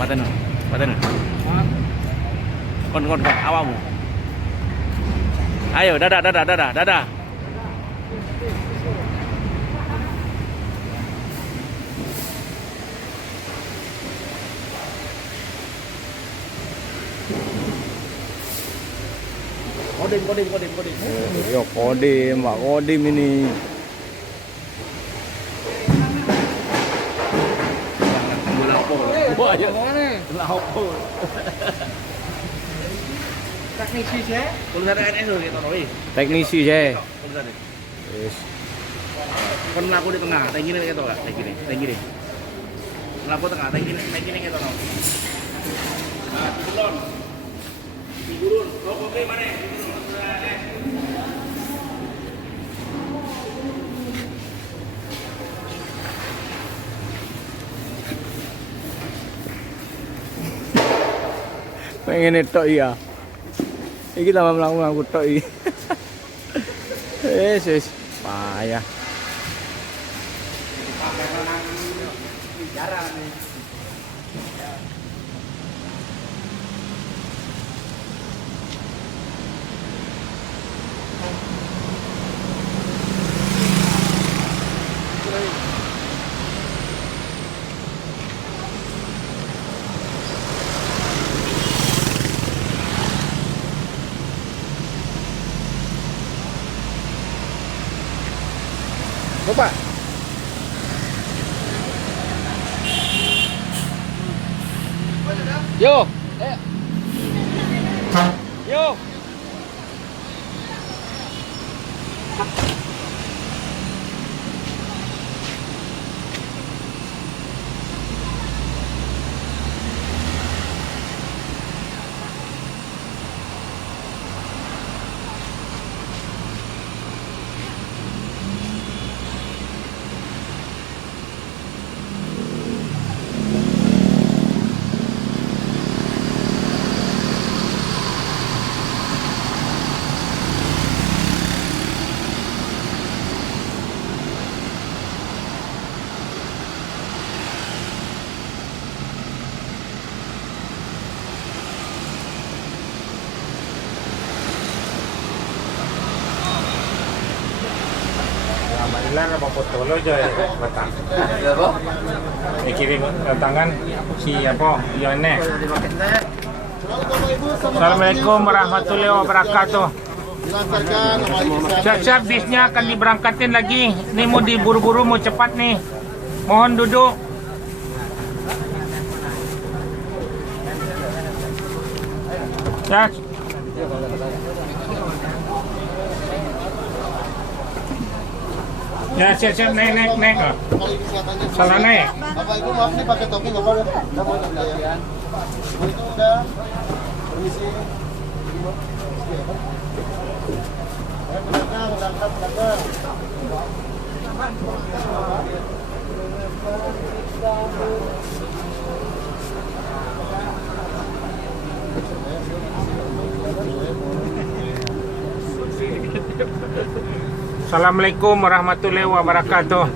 paten. Paten. Kon awakmu. Ayo, dadah. Kodim. Yo kodim, Mbak Kodim ini. Wah, ya. Lapo. Teknisi saya. Tulisan NS lho kita Roy. Teknisi saya. Tulisannya. Wis. Kan mlaku di tengah, tinggi nih ketok, tinggi. Mlaku tengah, tinggi nih ketok. Nah, turun. Turun. Kau kopi mana? Pengen itu iya. Iki tambah mlaku tok iki. Wis payah. Coba. Yo. Yo. Ilan apa foto lo aja datang. Kirim tangan si apa? Yone. Assalamualaikum warahmatullahi wabarakatuh. Siap-siap bisnya akan diberangkatin lagi. Ini mau diburu-buru, mau cepat nih. Mohon duduk. Ya. Ya, siap-siap naik. Salah naik. Bapak Ibu maaf nih pakai topi nggak boleh. Nggak boleh ya. Itu udah. Permisi. Belakang. Assalamualaikum warahmatullahi wabarakatuh.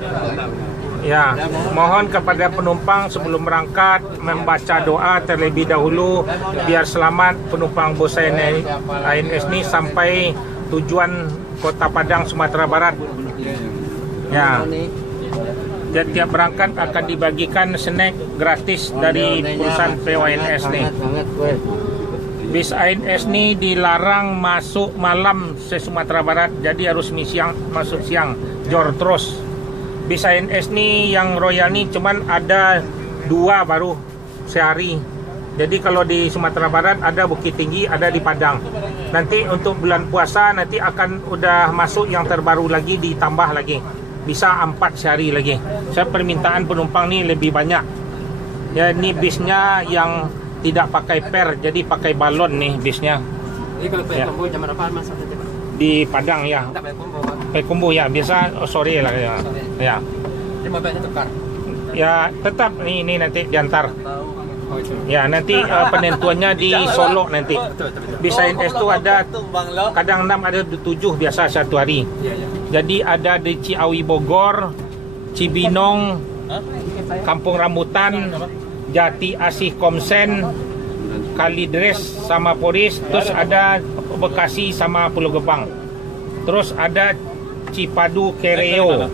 Ya, mohon kepada penumpang sebelum berangkat membaca doa terlebih dahulu biar selamat penumpang bus ANS ini sampai tujuan Kota Padang, Sumatera Barat. Ya. Setiap berangkat akan dibagikan snack gratis dari perusahaan PONS nih. Bis ANS ini dilarang masuk malam se Sumatera Barat, jadi harus masuk siang, jor terus. Bis ANS ini yang Royal ini cuman ada 2 baru sehari. Jadi kalau di Sumatera Barat ada Bukit Tinggi, ada di Padang. Nanti untuk bulan puasa nanti akan udah masuk yang terbaru lagi, ditambah lagi. Bisa 4 sehari lagi. Saya permintaan penumpang ini lebih banyak. Ya, ini bisnya yang tidak pakai per, jadi pakai balon nih bisnya. Ini kalau pakai combo jam berapa Mas? Di Padang ya. Tidak pakai combo. Pakai combo ya, biasa sore lah ya. Ya. Ini mobilnya tukar. Ya, tetap ini nanti diantar. Oh, itu. Ya, nanti penentuannya di Solo nanti. Bis ANS itu ada kadang 6 ada 7 biasa satu hari. Jadi ada di Ciawi Bogor, Cibinong, Kampung Rambutan, Jati Asih Komsen, Kalidres sama Poris, terus ada Bekasi sama Pulau Gebang. Terus ada Cipadu Kereo,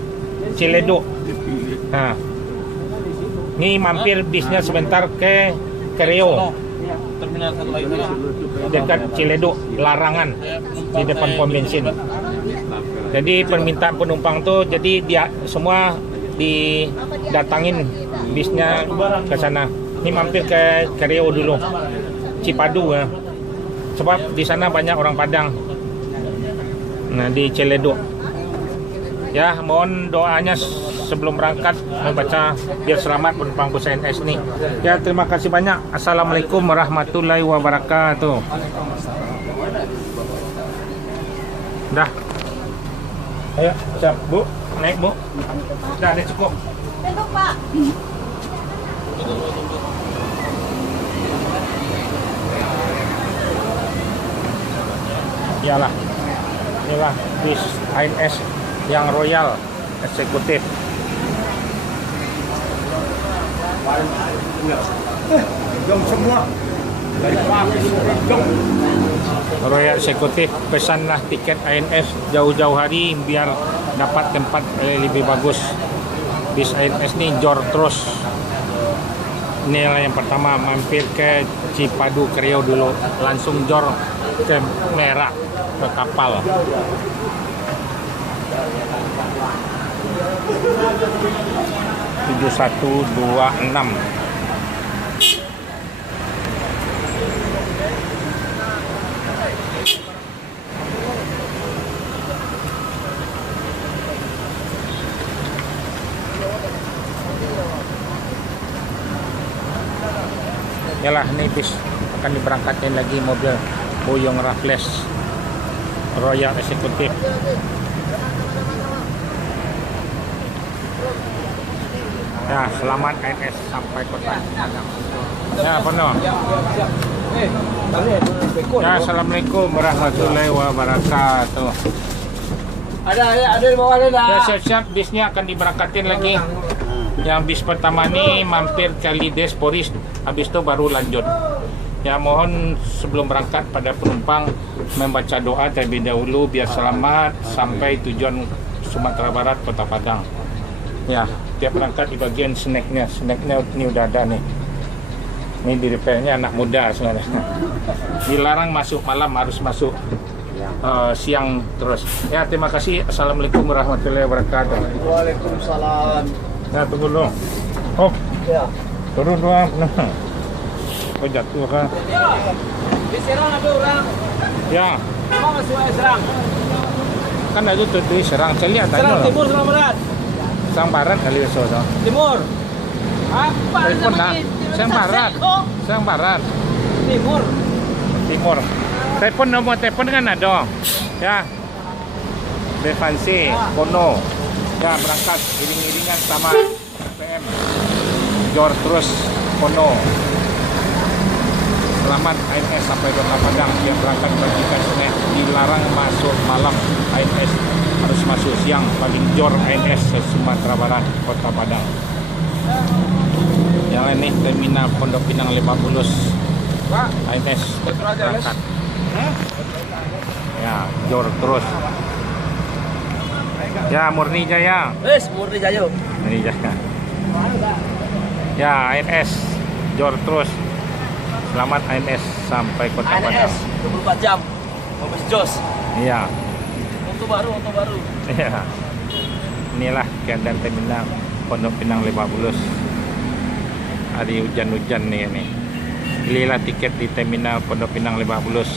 Ciledug. Nah, ini mampir bisnya sebentar ke Kereo, Terminal satu lagi. dekat Ciledug, Larangan, di depan pom bensin. Jadi permintaan penumpang tuh, jadi dia semua didatangin bisnya ke sana. Ini mampir ke Kereo dulu, Cipadu ya. Sebab di sana banyak orang Padang. Nah, di Ciledug. Ya, mohon doanya sebelum berangkat membaca biar selamat penumpang bus ANS ini. Ya, terima kasih banyak. Assalamualaikum warahmatullahi wabarakatuh. Dah. Ayo, siap, Bu. Naik, Bu. Dah, ada cukup. Tengok, Pak. Iyalah. Inilah bis ANS yang Royal Eksekutif. Jom semua. Dari pagi jom. Royal Eksekutif pesanlah tiket ANS jauh-jauh hari biar dapat tempat lebih bagus. Bis ANS ini jor terus. Inilah yang pertama, mampir ke Cipadu Kereo dulu, langsung jor ke Merak, ke kapal. Tujuh 7126. Yalah, ini bis akan diberangkatkan lagi mobil Boyong Raffles Royal Eksekutif. Ya, selamat ANS sampai kota Padang. Ya, penuh. Ya, assalamualaikum warahmatullahi wabarakatuh. Ada di bawah ada. Ya, siap-siap bisnya akan diberangkatin lagi. Yang bis pertama ini mampir Kalidres Poris, habis itu baru lanjut. Ya, mohon sebelum berangkat pada penumpang membaca doa terlebih dahulu biar selamat sampai tujuan Sumatera Barat, Kota Padang. Ya, tiap berangkat di bagian snacknya ini udah ada nih. Ini di repairnya anak muda sebenarnya. Dilarang masuk malam, harus masuk siang terus. Ya, terima kasih. Assalamualaikum warahmatullahi wabarakatuh. Waalaikumsalam. Nah, tunggu dulu. Oh, Ya. turun doang. Oh, jatuh kan? Di Serang ada orang. Ya, Mau masuk Serang. kan ada tuh di Serang. Saya lihat tadi. Serang Timur sama Barat. Sang Barat kali so. Timur. Apa Telepon dah. Sang Barat. Sang Barat. Timur. Timur. Telepon nomor telepon kan ada. Ya. Defansi, Kono. Ya, berangkat iring-iringan sama PM. Jor terus Kono. Selamat ANS sampai Kota Padang. Yang berangkat bagikan snack, dilarang masuk malam. ANS harus masuk siang. Paling jor ANS ke Sumatera Barat, Kota Padang. Yang ini terminal Pondok Pinang Lebak Bulus. ANS berangkat. Ya, jor terus. Ya, Murni Jaya. Murni Jaya. Murni Jaya. Ya, ANS jor terus. Selamat ANS sampai Kota Padang. 24 jam. Mobil jos. Iya. Auto baru. Iya. Inilah keadaan terminal Pondok Pinang Lebak Bulus. Hari hujan-hujan nih ini. Belilah tiket di terminal Pondok Pinang Lebak Bulus.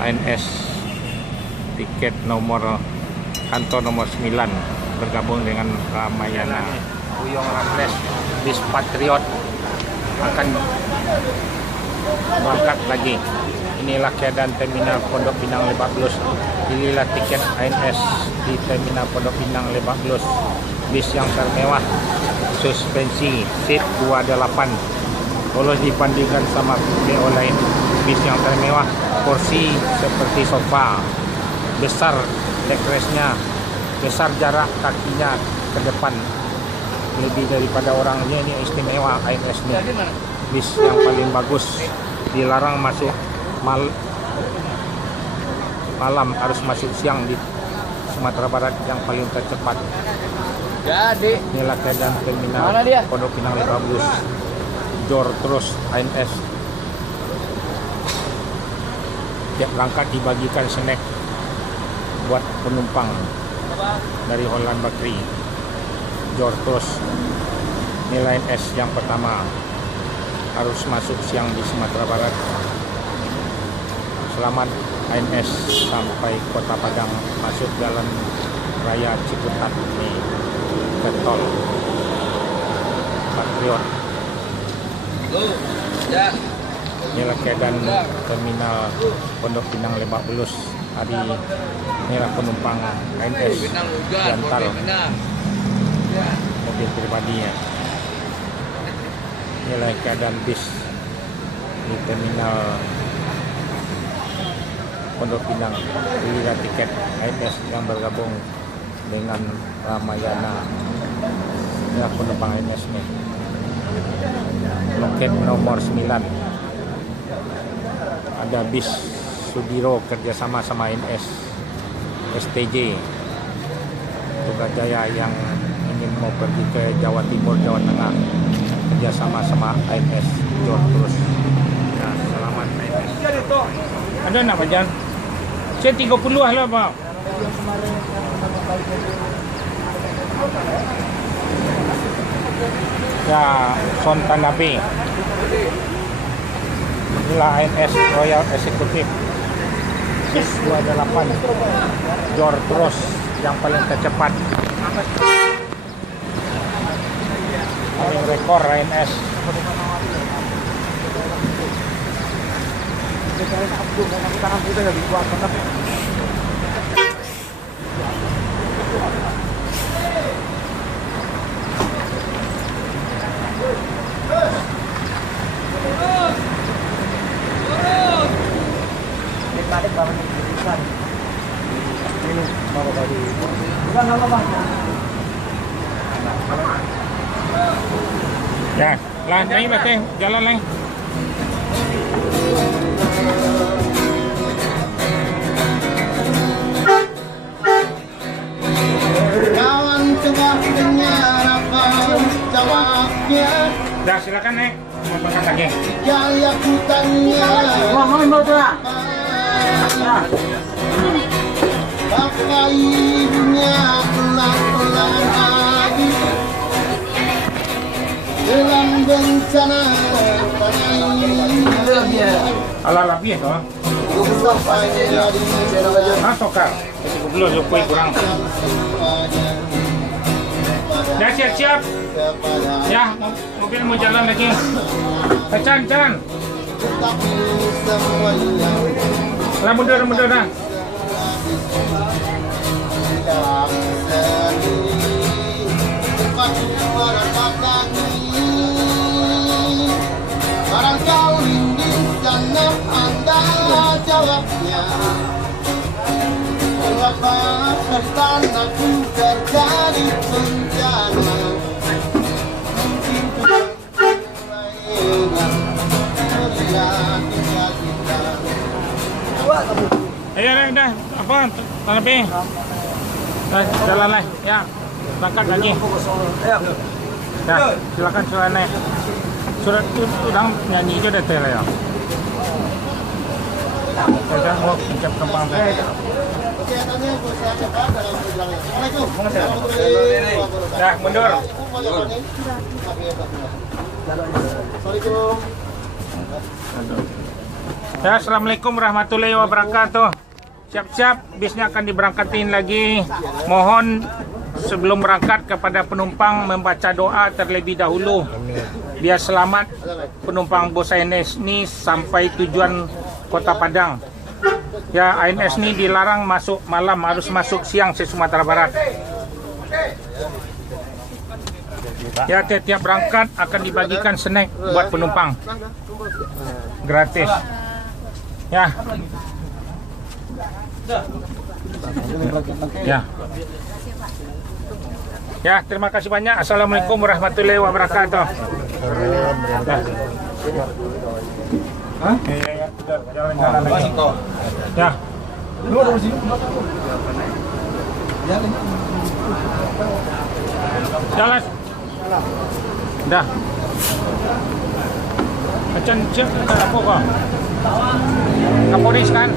ANS tiket nomor kantor nomor 9 bergabung dengan Ramayana. Boyong Raffles bis Patriot akan berangkat lagi. Inilah keadaan terminal Pondok Pinang Lebak Bulus. Belilah tiket ANS di terminal Pondok Pinang Lebak Bulus. Bis yang termewah, suspensi seat 28. Kalau dibandingkan sama BO lain, bis yang termewah, kursi seperti sofa, besar backrestnya, besar jarak kakinya ke depan. lebih daripada orangnya. Ini istimewa ANS nih, bis yang paling bagus, dilarang masuk malam, harus masuk siang di Sumatera Barat, yang paling tercepat. Jadi Inilah keadaan terminal Mana dia? Pondok Pinang Lebak Bulus, Jor terus ANS. Tiap berangkat dibagikan snack buat penumpang dari Holland Bakri. Jor terus. Nilai ANS yang pertama, harus masuk siang di Sumatera Barat. Selamat ANS sampai Kota Padang, masuk jalan raya Ciputat ini ke tol Patriot. Inilah keadaan terminal Pondok Pinang Lebak Bulus. Tadi inilah penumpang ANS diantar mobil pribadinya. Inilah keadaan bis di terminal Pondok Pinang. Inilah tiket ANS yang bergabung dengan Ramayana. Inilah penumpang ANS nih. Loket nomor 9. Ada bis Sudiro kerjasama sama ANS STJ Tugasjaya yang ingin mau pergi ke Jawa Timur, Jawa Tengah, kerjasama sama ANS Jor terus. Ya, selamat ANS. Ada nak Pak Jan? Saya 30 lah Pak. Ya, Sontan Nabi. Inilah ANS Royal Executive 28 Jor terus, yang paling tercepat. Paling rekor ANS. Ya, lah naik lah teh, jalan lah. Kawan tengah menyarapan jawabnya. Dah silakan naik, mau makan lagi. Jaya kutanya. Bapak ibunya pulang lagi dalam bencana Ala rapi ya toh. Ah sokar. Itu belum jupui kurang. Ya siap-siap. Ya, mobil mau jalan lagi. Can. Lah mundur dah. Barangkali di sana Anda jawabnya. Mengapa kesanaku terjadi bencana? Mungkin Ayo dah. Apa? Tapi. Jalan lah. Ya. Berangkat lagi. Ya, silakan surat naik. Surat itu udah nyanyi aja dah teh ya. Saya mau ucap kembang teh. Dah mundur. Ya, assalamualaikum warahmatullahi wabarakatuh. Siap-siap, bisnya akan diberangkatin lagi. Mohon sebelum berangkat kepada penumpang membaca doa terlebih dahulu. Biar selamat penumpang bus ANS ini sampai tujuan Kota Padang. Ya, ANS ini dilarang masuk malam, harus masuk siang di Sumatera Barat. Ya, tiap berangkat akan dibagikan snack buat penumpang. Gratis. Ya. Ya. Ya, terima kasih banyak. Assalamualaikum warahmatullahi wabarakatuh. Hah? Jalan-jalan lagi. Ya. Jalan. Dah. Macam cek tak apa kau? Kapolres kan?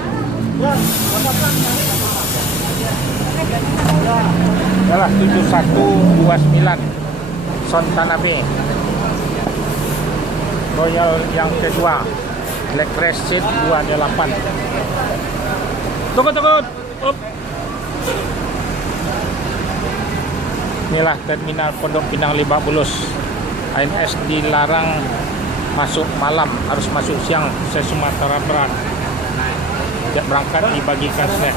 Yalah 7129 Sontanabe. Royal yang kedua. Black Crest Seat 228. Tunggu. Up. Inilah terminal Pondok Pinang Lebak Bulus. ANS dilarang masuk malam, harus masuk siang se Sumatera Barat. Sejak berangkat dibagikan snack.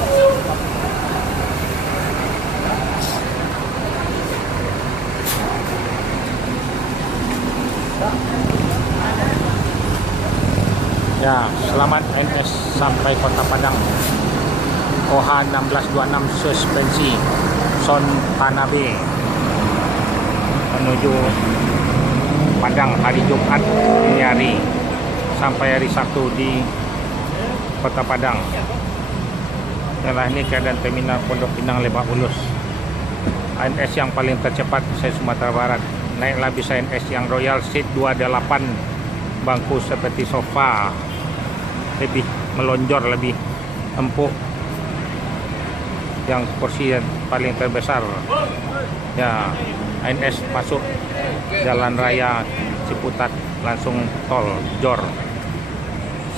Ya, selamat ANS sampai Kota Padang. OH 1626 suspensi Sontanabe menuju Padang hari Jumat ini hari sampai hari Sabtu di Kota Padang. Yalah, ini keadaan terminal Pondok Pinang Lebak Bulus. ANS yang paling tercepat se Sumatera Barat. Naiklah bis ANS yang Royal Seat 28, bangku seperti sofa, lebih melonjor, lebih empuk, yang kursi yang paling terbesar. Ya, ANS masuk jalan raya Ciputat langsung tol Jor.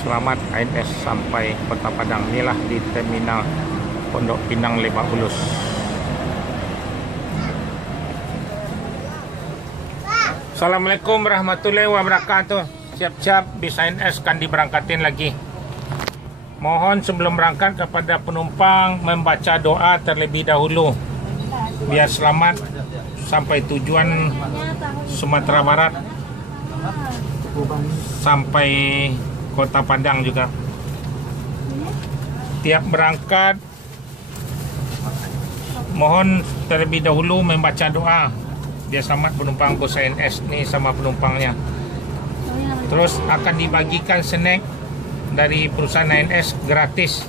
Selamat ANS sampai Kota Padang. Inilah di terminal Pondok Pinang Lebak Bulus. Assalamualaikum warahmatullahi wabarakatuh. Siap-siap bis ANS akan diberangkatin lagi. Mohon sebelum berangkat kepada penumpang membaca doa terlebih dahulu biar selamat sampai tujuan Sumatera Barat, sampai Kota Padang juga. Tiap berangkat mohon terlebih dahulu membaca doa biar selamat penumpang bus ANS ni sama penumpangnya. Terus akan dibagikan snack dari perusahaan ANS gratis.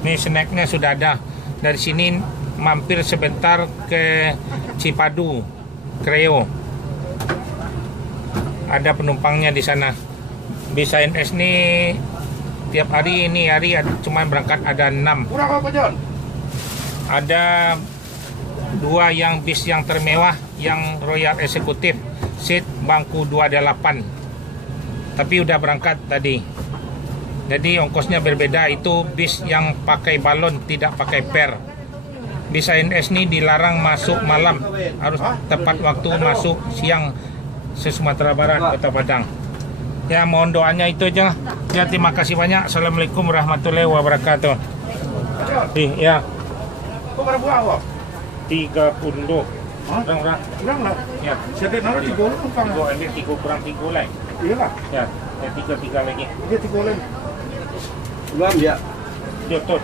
Ini snacknya sudah ada. Dari sini mampir sebentar ke Cipadu, Kreo. Ada penumpangnya di sana. Bis ANS ini tiap hari, ini hari cuma berangkat ada 6. Ada 2 yang bis yang termewah, yang Royal Eksekutif, seat bangku 228. Tapi udah berangkat tadi. Jadi ongkosnya berbeda. Itu bis yang pakai balon, tidak pakai per. Bis ANS ini dilarang masuk malam, harus tepat waktu masuk siang se Sumatera Barat, Kota Padang. Ya, mohon doanya itu aja. Ya, terima kasih banyak. Assalamualaikum warahmatullahi wabarakatuh. Ya. 30. Berang. Ya. Sedek nak 3 numpang. 3 kurang 3 lah. Iyalah. Ya, 3 lagi. Dia 3 lagi. Ulam ya. Dia tuh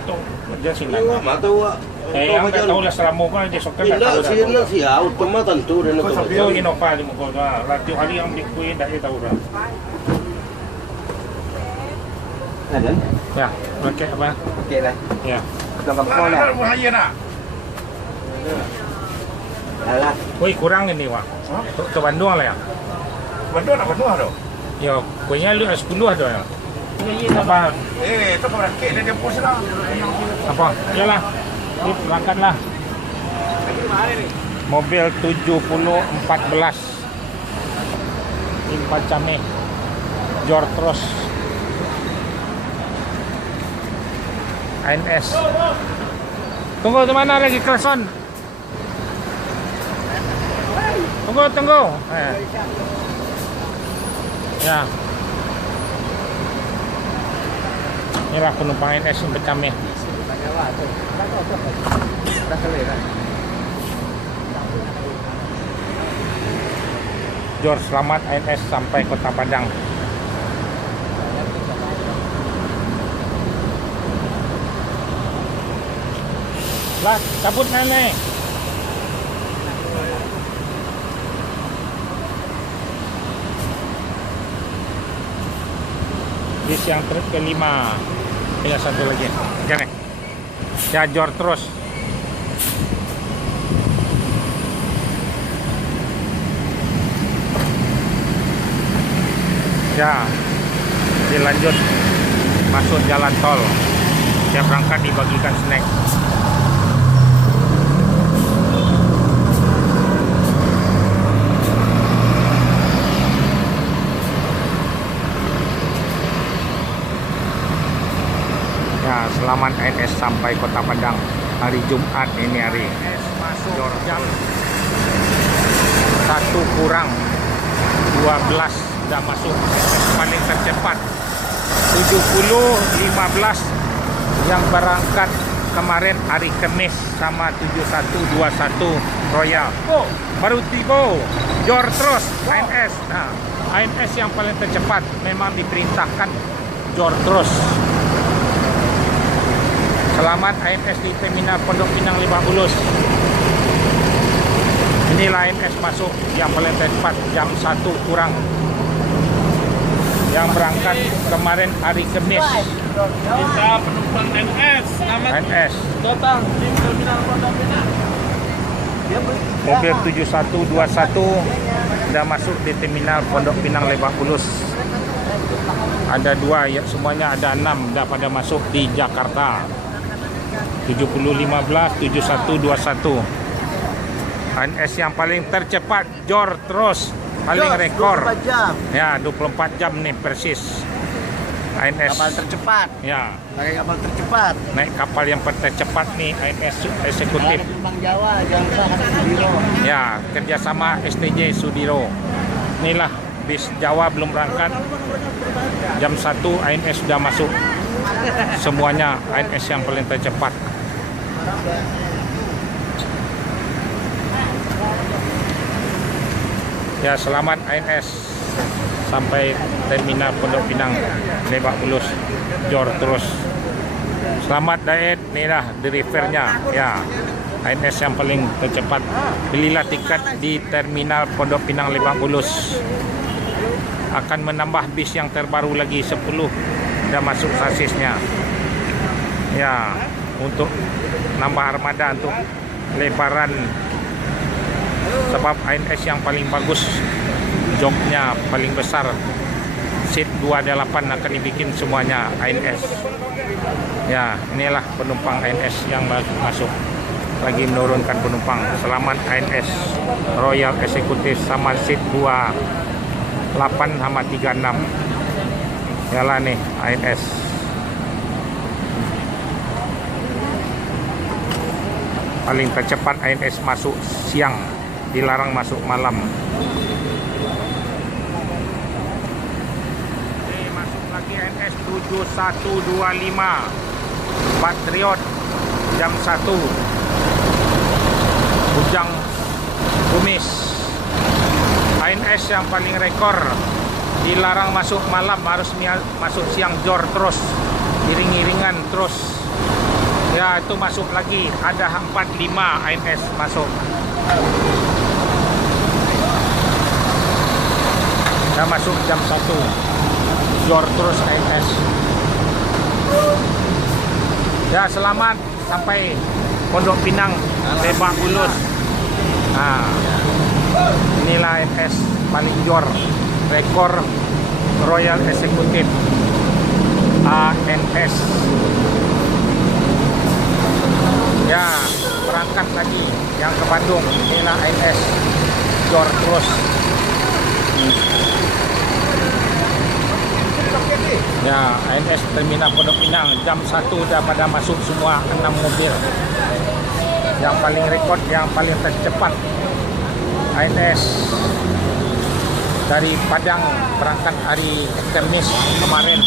dia sini. Mak tahu ah. Yang tak tahu lah selama apa dia sok kan tak tahu. Sila siya automatan tu rin ako. Itu Innova di muka dah. Latih hari yang dikuih tak dia tahu dah. Ada? Ya, pakai apa? Okey lah. Ya. Dalam kau lah. Bahaya nak. Alah. Woi, kurang ini wah. Ke Bandung lah ya. Bandung nak Bandung tu. Ya, kuihnya lu 10 ada ya. Apa? Tu kau rakit dia pos lah. Apa? Iyalah. Ini berangkatlah. Mobil 7014 Impa Cameh Jortros ANS. Tunggu di mana lagi Kelson? Tunggu. Ya. Inilah penumpang ANS Impa Cameh. Jor, selamat ANS sampai Kota Padang. Lah, cabut nenek. yang kelima. Ya, satu lagi. Oke nih. Ya, jor terus. Ya, dilanjut masuk jalan tol. Saya berangkat dibagikan snack. Ya, selamat ANS sampai Kota Padang hari Jumat ini hari. ANS masuk jam 1 kurang 12 sudah masuk paling tercepat 70.15 yang berangkat kemarin hari Kamis sama 7121 Royal baru tiba jor terus ANS. Nah, ANS yang paling tercepat memang diperintahkan jor terus. Selamat ANS di Terminal Pondok Pinang Lebak Bulus. Inilah ANS masuk yang paling tepat jam 1 kurang. Yang berangkat kemarin hari Kamis. Kita penumpang NS. Selamat ANS. datang di Terminal Pondok Pinang. Mobil 7121 sudah masuk di Terminal Pondok Pinang Lebak Bulus. Ada 2 ya, semuanya ada 6 dah pada masuk di Jakarta. 70.15 7121. ANS yang paling tercepat jor terus paling rekor. 24 jam. Ya, 24 jam nih persis. ANS Kapal tercepat. ya, Pakai kapal tercepat. naik kapal yang tercepat nih ANS eksekutif. Penumpang Jawa, Jangsa, Sudiro. Ya, kerjasama STJ Sudiro. Inilah bis Jawa belum berangkat. Jam 1 ANS sudah masuk. Semuanya ANS yang paling tercepat. Ya, selamat ANS sampai Terminal Pondok Pinang Lebak Bulus jor terus. Selamat Daed, inilah drivernya ya. ANS yang paling tercepat. Belilah tiket di Terminal Pondok Pinang Lebak Bulus. Akan menambah bis yang terbaru lagi 10 sudah masuk sasisnya. Ya, untuk nambah armada untuk lebaran. Sebab ANS yang paling bagus, joknya paling besar, seat 28 akan dibikin semuanya ANS. Ya, inilah penumpang ANS yang masuk, lagi menurunkan penumpang. Selamat ANS Royal Executive sama seat 28 sama 36. Yalah nih ANS. Paling tercepat ANS masuk siang, dilarang masuk malam. Oke, masuk lagi ANS 7125 Patriot jam 1 Bujang Kumis. ANS yang paling rekor, dilarang masuk malam, harus masuk siang jor terus, iring-iringan terus. Ya, itu masuk lagi, ada 45 ANS masuk. Dah masuk jam 1 jor terus ANS. Ya, selamat sampai Pondok Pinang Lebak Bulus. Nah, inilah ANS paling jor, rekor Royal Executive ANS. Ya, berangkat lagi yang ke Bandung. Inilah ANS jor terus. Ya, ANS Terminal Pondok Pinang jam 1 udah pada masuk semua 6 mobil. Yang paling rekod, yang paling tercepat ANS dari Padang berangkat hari Kamis kemarin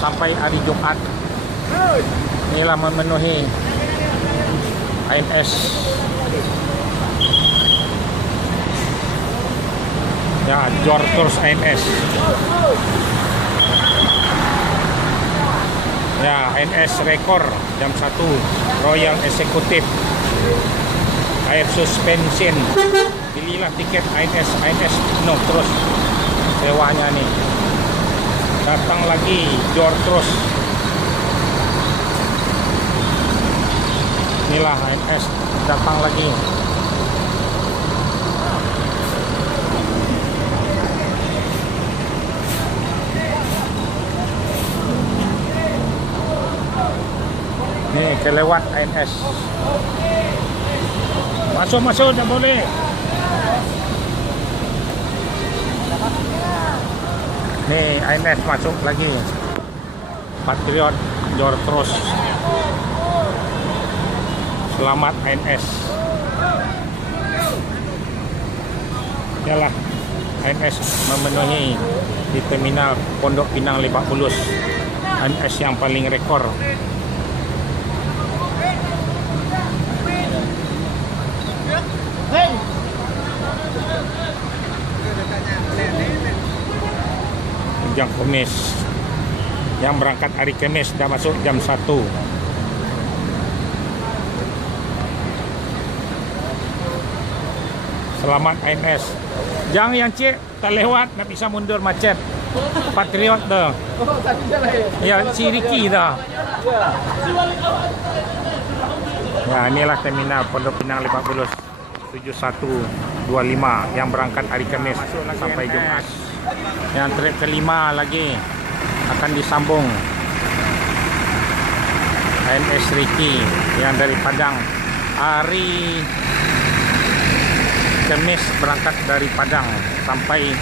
sampai hari Jumat. Inilah memenuhi ANS. Ya, jor terus ANS. Ya, ANS rekor jam 1 Royal Executive air suspension. Belilah tiket ANS penuh terus sewanya nih. Datang lagi jor terus. Inilah ANS datang lagi. Nih kelewat ANS. Masuk tak boleh. Nih ANS masuk lagi. Patriot jor terus. Selamat ANS. Yalah, ANS memenuhi di terminal Pondok Pinang Lebak Bulus. ANS yang paling rekor. Jam Kamis. Yang berangkat hari Kamis dah masuk jam 1. Selamat ANS. Jangan yang cik tak lewat nak bisa mundur macet. Patriot dah. Ya, si Ricky dah. Ya, inilah terminal Pondok Pinang Lebak Bulus 7125 yang berangkat hari Kamis sampai Jumaat. Yang trip kelima lagi akan disambung ANS Ricky yang dari Padang. Hari Kamis berangkat dari Padang sampai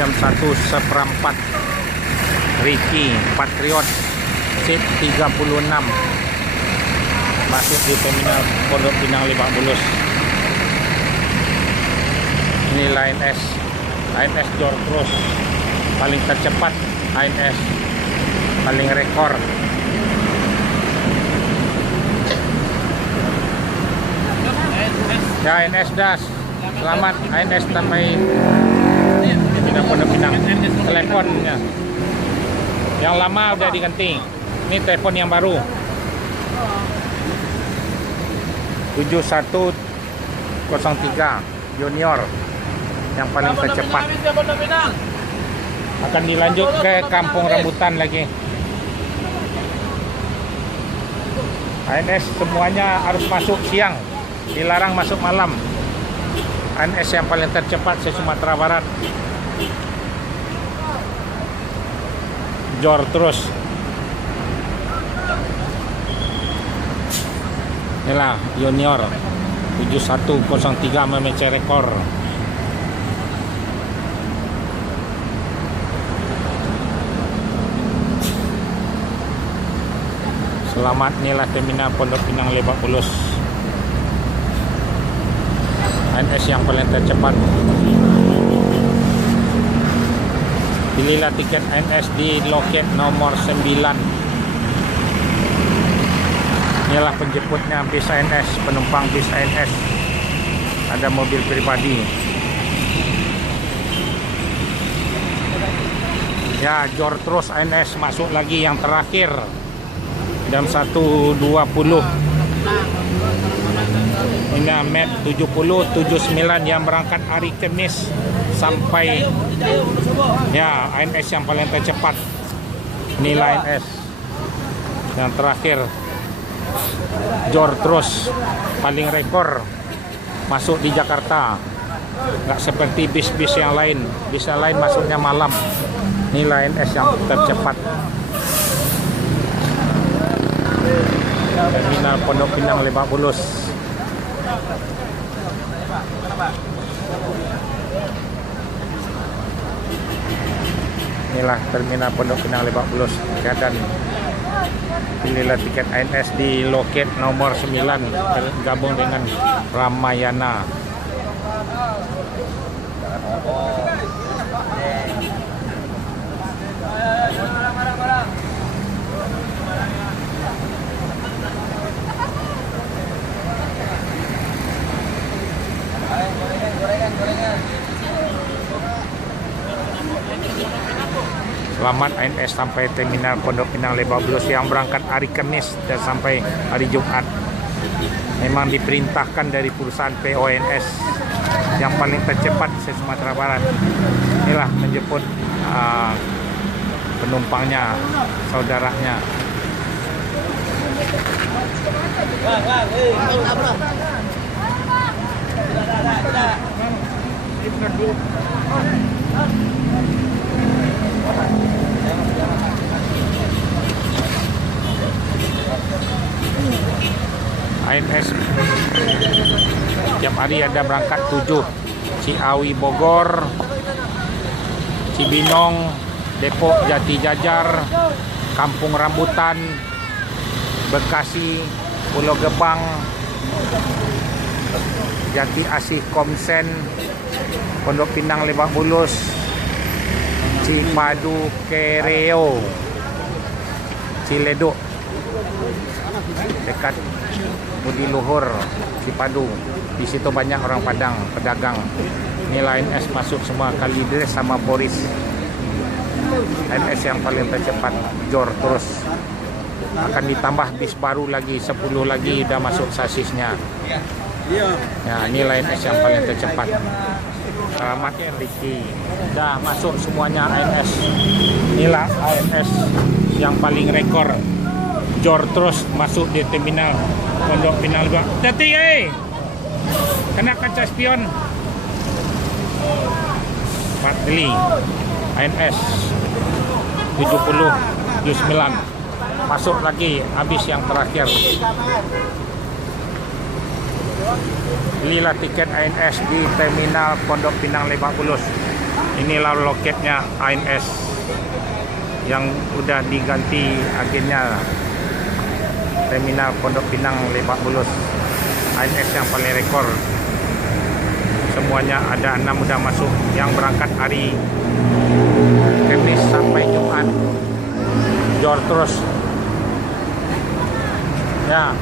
jam 1:15. Ricky Patriot seat 36 masuk di terminal Pondok Pinang Lebak Bulus. Ini ANS jor terus, paling tercepat, ANS paling rekor. Ya, ANS das. Selamat ANS sampai Pinang Pondok Pinang. Teleponnya yang lama udah diganti. Ini telepon yang baru. 7103 Junior yang paling tercepat. Akan dilanjut ke Kampung Rambutan lagi. ANS semuanya harus masuk siang, dilarang masuk malam. ANS yang paling tercepat se Sumatera Barat. Jor terus. Inilah Junior 7103 memecah rekor. Selamat, inilah terminal Pondok Pinang Lebak Bulus. ANS yang paling tercepat. Pilihlah tiket ANS di loket nomor 9. Inilah penjemputnya bis ANS, penumpang bis ANS. Ada mobil pribadi. Ya, jor terus ANS masuk lagi yang terakhir. Jam 1:20. Ini Met 7079 yang berangkat hari Kamis sampai, ya, ANS yang paling tercepat. Inilah ANS yang terakhir. Jor terus, paling rekor masuk di Jakarta. Nggak seperti bis-bis yang lain. Bis yang lain masuknya malam. Inilah ANS yang tercepat. Terminal Pondok Pinang Lebak Bulus. Inilah terminal Pondok Pinang Lebak Bulus. Dan pilihlah tiket ANS di loket nomor 9 tergabung dengan Ramayana. Selamat ANS sampai terminal Pondok Pinang Lebak Bulus yang berangkat hari Kamis dan sampai hari Jumat. Memang diperintahkan dari perusahaan PONS yang paling tercepat se Sumatera Barat. Inilah menjemput penumpangnya, saudaranya. ANS tiap hari ada berangkat 7, Ciawi Bogor, Cibinong, Depok Jati Jajar, Kampung Rambutan, Bekasi, Pulau Gebang, Jati Asih Komsen, Pondok Pinang Lebak Bulus, Cipadu Kereo, Ciledug, dekat Budi Luhur, Cipadu. Di situ banyak orang Padang, pedagang. Nilai ANS masuk semua, Kalideres sama Boris. ANS yang paling tercepat, jor terus. Akan ditambah bis baru lagi, 10 lagi udah masuk sasisnya. Ya, nilai ANS yang paling tercepat. Selamat Riki. Dah masuk semuanya ANS. Inilah ANS yang paling rekor. Jor terus masuk di terminal Pondok Pinang Lebak. Tati kena kaca spion. Pak Deli ANS 79 masuk lagi, habis yang terakhir. Belilah tiket ANS di terminal Pondok Pinang Lebak Bulus. Inilah loketnya ANS yang udah diganti agennya. Terminal Pondok Pinang Lebak Bulus, ANS yang paling rekor. Semuanya ada 6 udah masuk, yang berangkat hari Kamis sampai Jumat. Jor terus. Ya.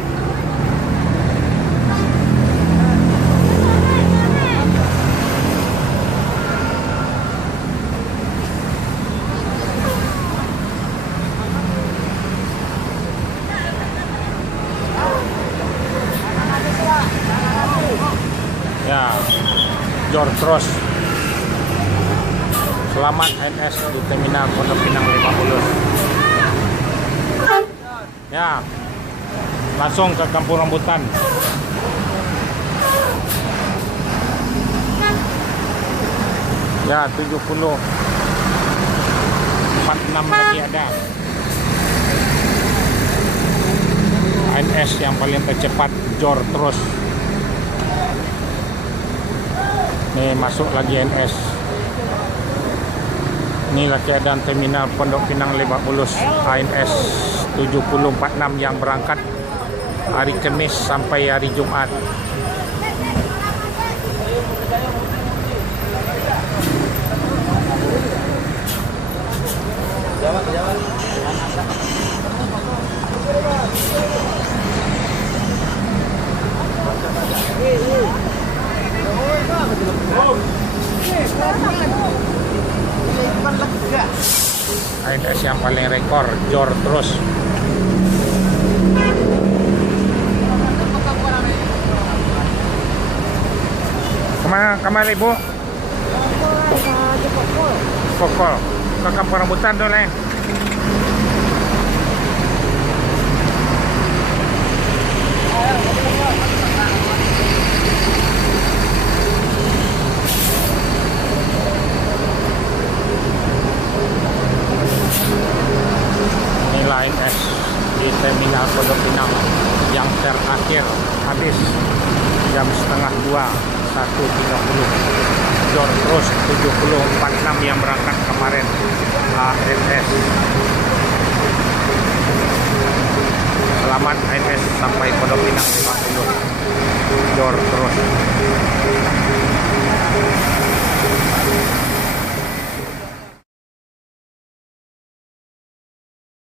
Ya, jor terus. Selamat ANS di terminal Pondok Pinang Lebak Bulus. Ya, langsung ke Kampung Rambutan. Ya, 70 46 lagi ada. ANS yang paling tercepat, jor terus. Nih masuk lagi ANS. Inilah keadaan terminal Pondok Pinang Lebak Bulus, ANS 7046 yang berangkat hari Kamis sampai hari Jumat. ANS yang paling rekor, jor terus. Kemana ibu? Pokol ke Kampung Rambutan dulu. Nilai ANS di terminal Pondok Pinang yang terakhir habis jam setengah 2, 1.30. Jor terus 7046 yang berangkat kemarin ANS. Selamat ANS sampai Pondok Pinang 50. Jor terus.